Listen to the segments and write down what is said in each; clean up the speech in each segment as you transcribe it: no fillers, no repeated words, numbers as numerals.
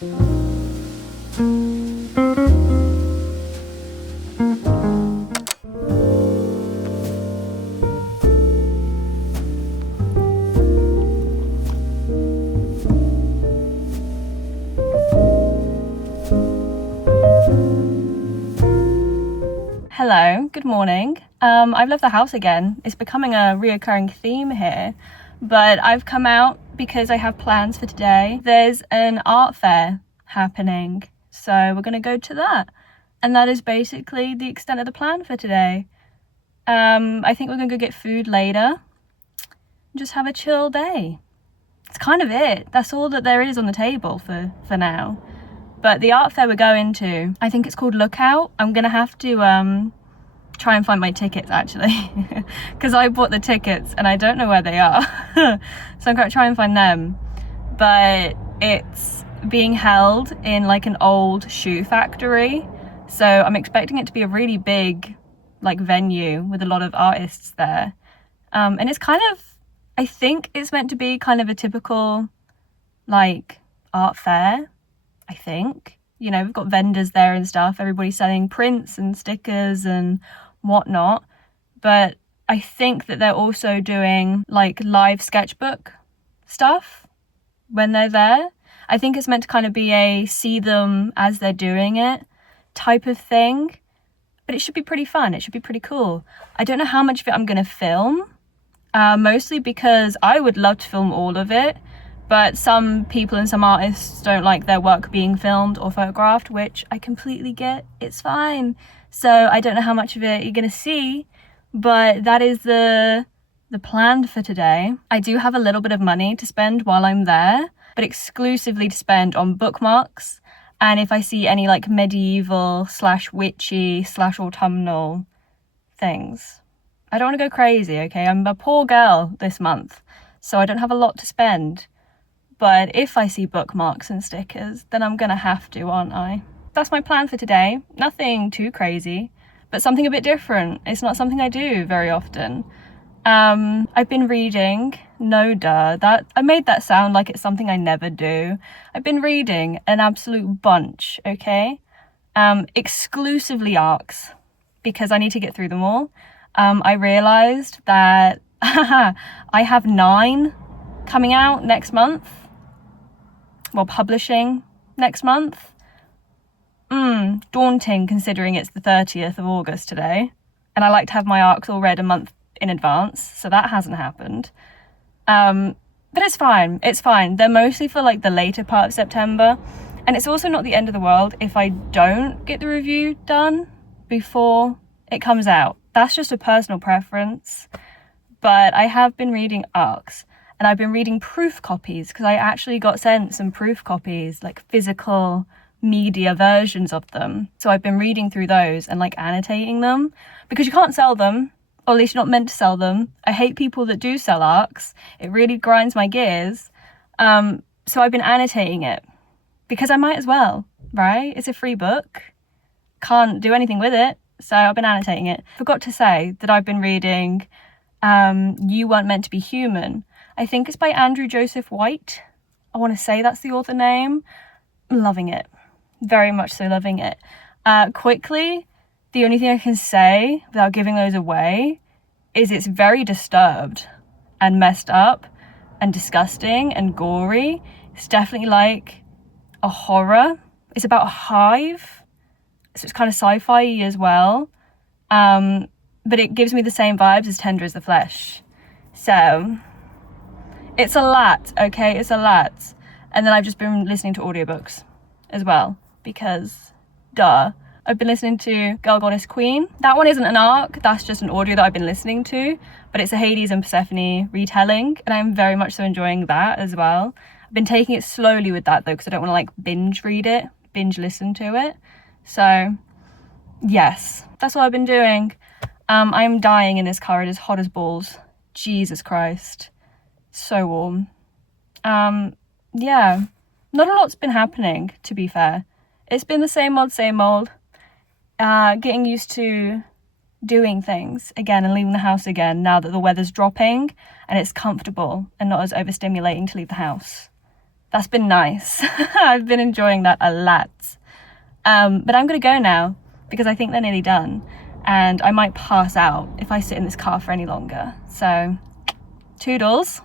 Hello, good morning. I've left the house again. It's becoming a reoccurring theme here, but I've come out because I have plans for today. There's an art fair happening, so we're gonna go to that. And that is basically the extent of the plan for today. I think we're gonna go get food later, just have a chill day. It's kind of it. That's all that there is on the table for now. But the art fair we're going to, I think it's called Lookout. I'm gonna have to try and find my tickets actually, because I bought the tickets and I don't know where they are. So I'm gonna try and find them. But it's being held in like an old shoe factory. So I'm expecting it to be a really big like venue with a lot of artists there. And it's kind of, I think it's meant to be kind of a typical like art fair. I think, you know, we've got vendors there and stuff. Everybody's selling prints and stickers and whatnot. But I think that they're also doing like live sketchbook stuff when they're there. I think it's meant to kind of be a see them as they're doing it type of thing. But it should be pretty fun. It should be pretty cool. I don't know how much of it I'm going to film. Mostly because I would love to film all of it. But some people and some artists don't like their work being filmed or photographed, which I completely get. It's fine. So I don't know how much of it you're going to see, but that is the plan for today. I do have a little bit of money to spend while I'm there, but exclusively to spend on bookmarks. And if I see any like medieval / witchy / autumnal things. I don't want to go crazy, okay? I'm a poor girl this month, so I don't have a lot to spend. But if I see bookmarks and stickers, then I'm gonna have to, aren't I? That's my plan for today. Nothing too crazy, but something a bit different. It's not something I do very often. I've been reading, no duh, that I made that sound like it's something I never do. I've been reading an absolute bunch, okay? Exclusively arcs, because I need to get through them all. I realised that I have 9 coming out next month. Well, publishing next month. Daunting considering it's the 30th of August today. And I like to have my arcs all read a month in advance, so that hasn't happened. But it's fine, it's fine. They're mostly for like the later part of September. And it's also not the end of the world if I don't get the review done before it comes out. That's just a personal preference. But I have been reading arcs. And I've been reading proof copies because I actually got sent some proof copies, like physical media versions of them. So I've been reading through those and like annotating them because you can't sell them, or at least you're not meant to sell them. I hate people that do sell arcs. It really grinds my gears. So I've been annotating it because I might as well, right? It's a free book. Can't do anything with it. So I've been annotating it. Forgot to say that I've been reading You Weren't Meant to Be Human. I think it's by Andrew Joseph White. I want to say that's the author name. I'm loving it. Very much so loving it. Quickly, the only thing I can say without giving those away is it's very disturbed and messed up and disgusting and gory. It's definitely like a horror. It's about a hive. So it's kind of sci-fi as well. But it gives me the same vibes as Tender as the Flesh. So it's a lot, okay? It's a lot. And then I've just been listening to audiobooks as well, because duh. I've been listening to Girl Goddess Queen. That one isn't an arc, that's just an audio that I've been listening to, but it's a Hades and Persephone retelling, and I'm very much so enjoying that as well. I've been taking it slowly with that though, because I don't want to like binge read it, binge listen to it. So yes, that's what I've been doing. I'm dying in this car. It is hot as balls. Jesus Christ. So warm. Yeah, not a lot's been happening, to be fair. It's been the same old. Getting used to doing things again and leaving the house again now that the weather's dropping and it's comfortable and not as overstimulating to leave the house. That's been nice. I've been enjoying that a lot. But I'm gonna go now because I think they're nearly done and I might pass out if I sit in this car for any longer. So, toodles.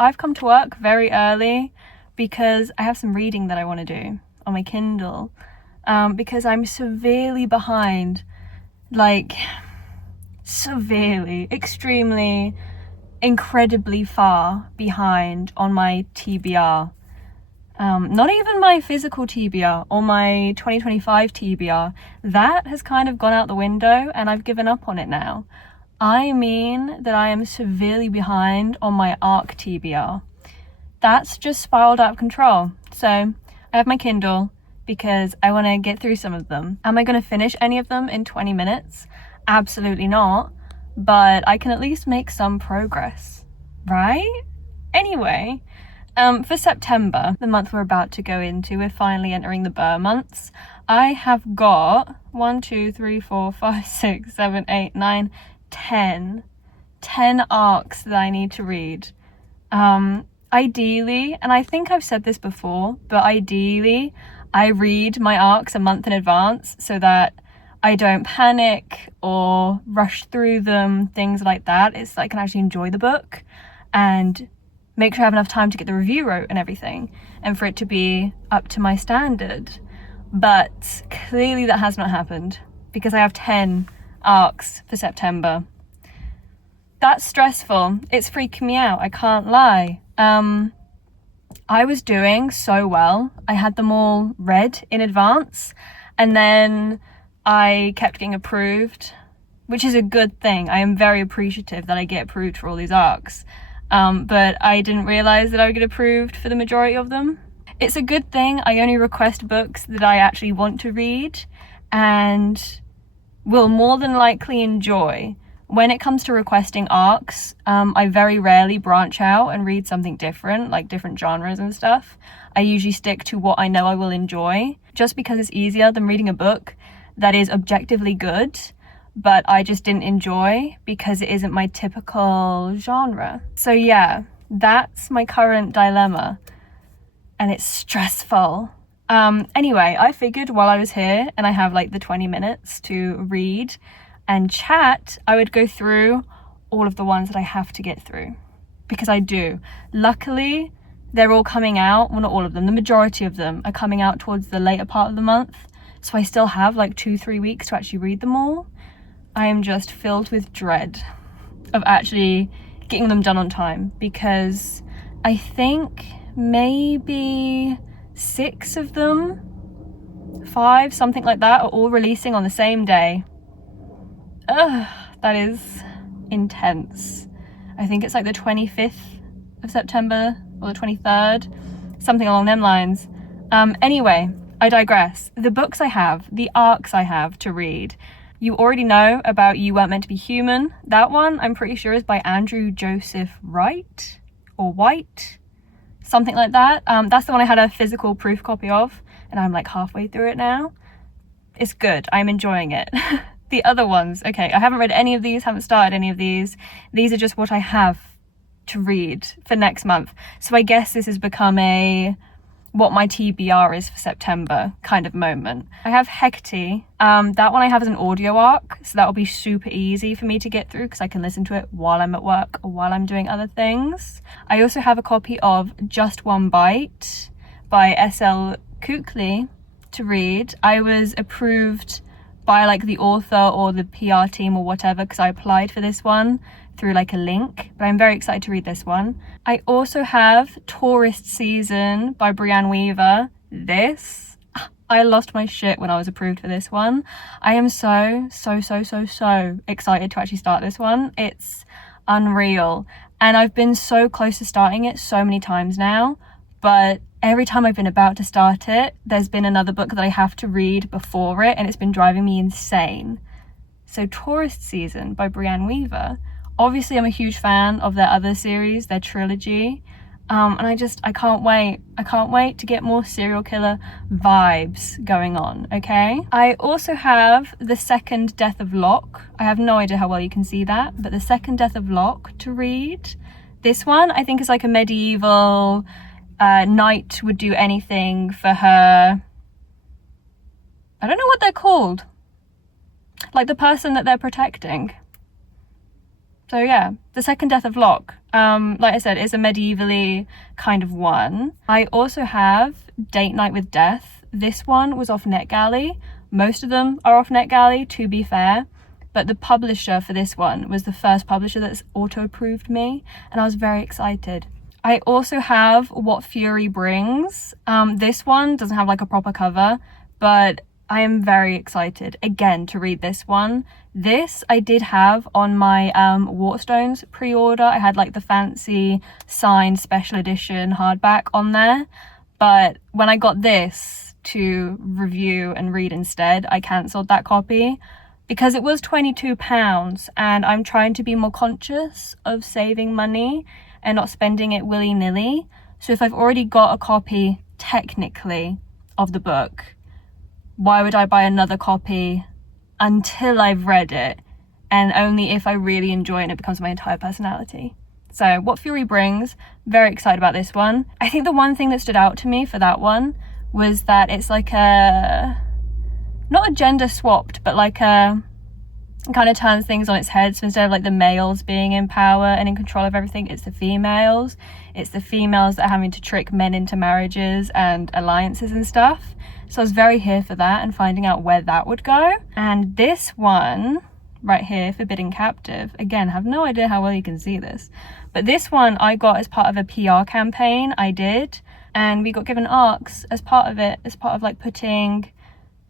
I've come to work very early because I have some reading that I want to do on my Kindle. because I'm severely behind, like severely, extremely, incredibly far behind on my TBR. Not even my physical TBR or my 2025 TBR. That has kind of gone out the window and I've given up on it now. I mean that I am severely behind on my ARC TBR. That's just spiraled out of control. So I have my Kindle because I want to get through some of them. Am I going to finish any of them in 20 minutes? Absolutely not. But I can at least make some progress, right? Anyway, for September, the month we're about to go into, we're finally entering the Burr months. I have got 1, 2, 3, 4, 5, 6, 7, 8, 9, 10 arcs that I need to read. Ideally, and I think I've said this before, but ideally I read my arcs a month in advance so that I don't panic or rush through them, things like that. It's like I can actually enjoy the book and make sure I have enough time to get the review wrote and everything, and for it to be up to my standard. But clearly that has not happened because I have 10 arcs for September. That's stressful. It's freaking me out, I can't lie. I was doing so well. I had them all read in advance, and then I kept getting approved, which is a good thing. I am very appreciative that I get approved for all these arcs. But I didn't realize that I would get approved for the majority of them. It's a good thing. I only request books that I actually want to read and will more than likely enjoy. When it comes to requesting arcs, I very rarely branch out and read something different, like different genres and stuff. I usually stick to what I know I will enjoy, just because it's easier than reading a book that is objectively good, but I just didn't enjoy because it isn't my typical genre. So yeah, that's my current dilemma, and it's stressful. Anyway, I figured while I was here and I have like the 20 minutes to read and chat, I would go through all of the ones that I have to get through, because I do. Luckily, they're all coming out, well, not all of them, the majority of them are coming out towards the later part of the month, so I still have like 2-3 weeks to actually read them all. I am just filled with dread of actually getting them done on time, because I think maybe 6 of them, 5, something like that, are all releasing on the same day. Ugh, that is intense. I think it's like the 25th of September or the 23rd, something along them lines. Anyway, I digress. The books I have, the arcs I have to read, you already know about You Weren't Meant to Be Human. That one, I'm pretty sure, is by Andrew Joseph Wright, or White, something like that. That's the one I had a physical proof copy of, and I'm like halfway through it now. It's good. I'm enjoying it. The other ones, okay, I haven't read any of these, haven't started any of these. These are just what I have to read for next month. So I guess this has become a what my TBR is for September kind of moment. I have Hecate. That one I have as an audio arc, so that'll be super easy for me to get through because I can listen to it while I'm at work or while I'm doing other things. I also have a copy of Just One Bite by S.L. Kukli to read. I was approved by like the author or the PR team or whatever because I applied for this one through like a link, but I'm very excited to read this one. I also have Tourist Season by Brianne Weaver. I lost my shit when I was approved for this one. I am so excited to actually start this one. It's unreal, and I've been so close to starting it so many times now, but every time I've been about to start it, there's been another book that I have to read before it, and it's been driving me insane. So Tourist Season by Brianne Weaver. Obviously, I'm a huge fan of their other series, their trilogy, and I can't wait. I can't wait to get more serial killer vibes going on, okay? I also have The Second Death of Locke. I have no idea how well you can see that, but The Second Death of Locke to read. This one, I think, is like a medieval knight would do anything for her. I don't know what they're called. Like the person that they're protecting. So yeah, The Second Death of Locke, like I said, is a medievally kind of one. I also have Date Night with Death This one was off NetGalley. Most of them are off NetGalley, to be fair, but the publisher for this one was the first publisher that's auto-approved me, and I was very excited. I also have What Fury Brings. This one doesn't have like a proper cover, but I am very excited again to read this one. This I did have on my Waterstones pre-order. I had like the fancy signed special edition hardback on there, but when I got this to review and read instead, I cancelled that copy because it was £22, and I'm trying to be more conscious of saving money and not spending it willy-nilly. So if I've already got a copy technically of the book, why would I buy another copy until I've read it, and only if I really enjoy it and it becomes my entire personality? So What Fury Brings, very excited about this one. I think the one thing that stood out to me for that one was that it's like not a gender swapped, but like it kind of turns things on its head. So instead of like the males being in power and in control of everything, it's the females. It's the females that are having to trick men into marriages and alliances and stuff. So I was very here for that and finding out where that would go. And this one right here, Forbidden Captive, again, I have no idea how well you can see this, but this one I got as part of a PR campaign I did, and we got given ARCs as part of it, as part of like putting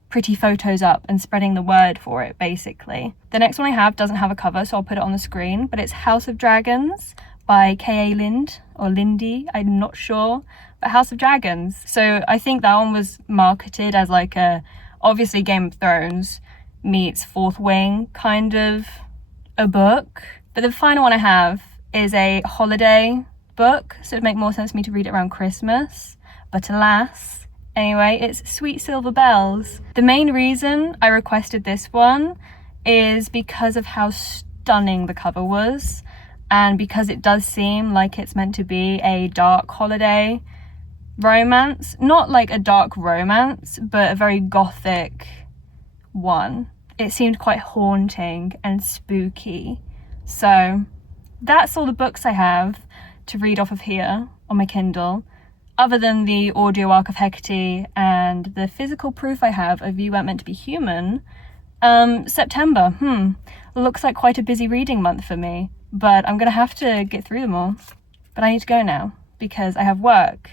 pretty photos up and spreading the word for it, basically. The next one I have doesn't have a cover, so I'll put it on the screen, but it's House of Dragons by K.A. Lind, or Lindy, I'm not sure, but House of Dragons. So I think that one was marketed as like obviously Game of Thrones meets Fourth Wing kind of a book. But the final one I have is a holiday book, so it'd make more sense for me to read it around Christmas, but alas. Anyway, it's Sweet Silver Bells. The main reason I requested this one is because of how stunning the cover was, and because it does seem like it's meant to be a dark holiday romance. Not like a dark romance, but a very gothic one. It seemed quite haunting and spooky. So that's all the books I have to read off of here on my Kindle, other than the audio Arc of Hecate and the physical proof I have of You Weren't Meant to Be Human. September, looks like quite a busy reading month for me, but I'm gonna have to get through them all. But I need to go now because I have work,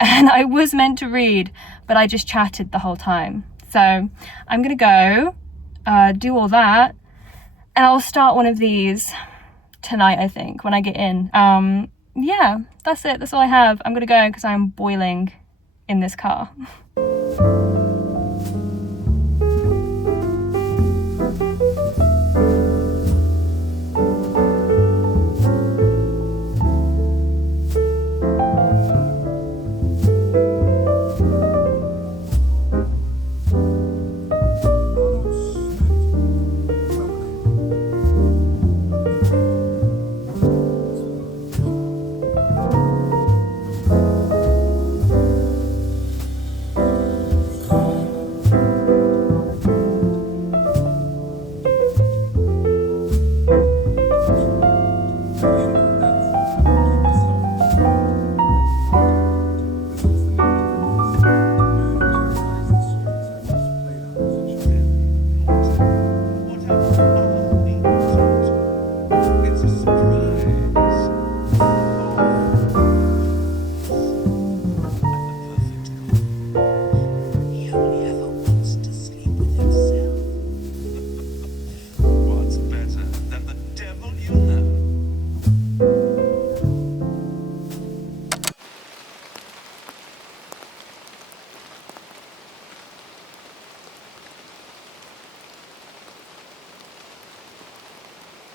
and I was meant to read, but I just chatted the whole time. So I'm gonna go do all that, and I'll start one of these tonight, I think, when I get in. Yeah, that's it. That's all I have. I'm gonna go because I'm boiling in this car.